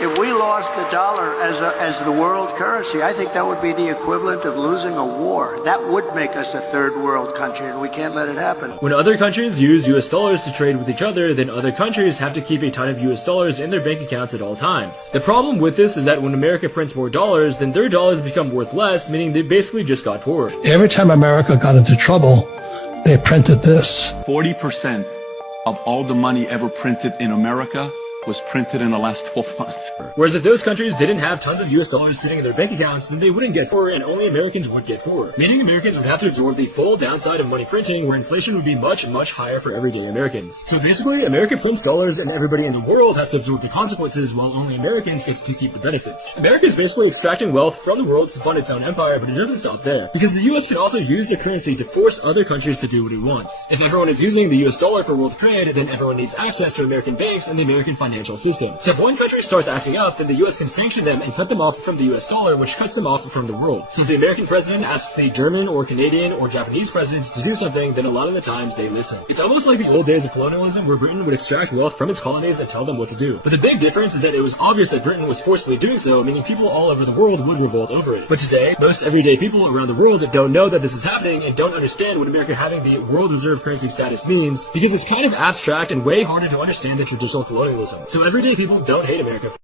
If we lost the dollar as the world currency, I think that would be the equivalent of losing a war. That would make us a third world country, and we can't let it happen. When other countries use US dollars to trade with each other, then other countries have to keep a ton of US dollars in their bank accounts at all times. The problem with this is that when America prints more dollars, then their dollars become worth less, meaning they basically just got poorer. Every time America got into trouble, they printed this. 40% of all the money ever printed in America was printed in the last 12 months. Whereas if those countries didn't have tons of US dollars sitting in their bank accounts, then they wouldn't get poorer and only Americans would get poorer. Meaning Americans would have to absorb the full downside of money printing, where inflation would be much, much higher for everyday Americans. So basically, America prints dollars and everybody in the world has to absorb the consequences, while only Americans get to keep the benefits. America is basically extracting wealth from the world to fund its own empire, but it doesn't stop there. Because the US can also use their currency to force other countries to do what it wants. If everyone is using the US dollar for world trade, then everyone needs access to American banks and the American financial system. So if one country starts acting up, then the US can sanction them and cut them off from the US dollar, which cuts them off from the world. So if the American president asks the German or Canadian or Japanese president to do something, then a lot of the times they listen. It's almost like the old days of colonialism, where Britain would extract wealth from its colonies and tell them what to do. But the big difference is that it was obvious that Britain was forcefully doing so, meaning people all over the world would revolt over it. But today, most everyday people around the world don't know that this is happening and don't understand what America having the world reserve currency status means, because it's kind of abstract and way harder to understand than traditional colonialism. So everyday people don't hate America